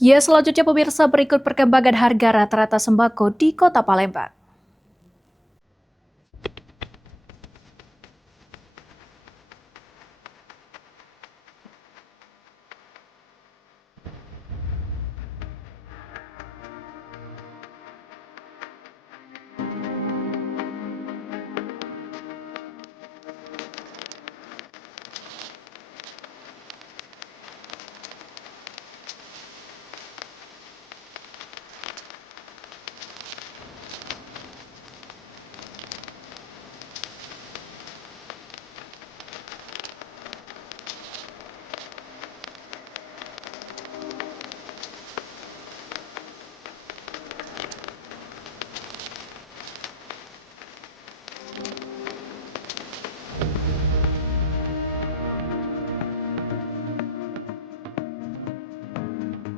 Ya, selanjutnya pemirsa berikut perkembangan harga rata-rata sembako di Kota Palembang.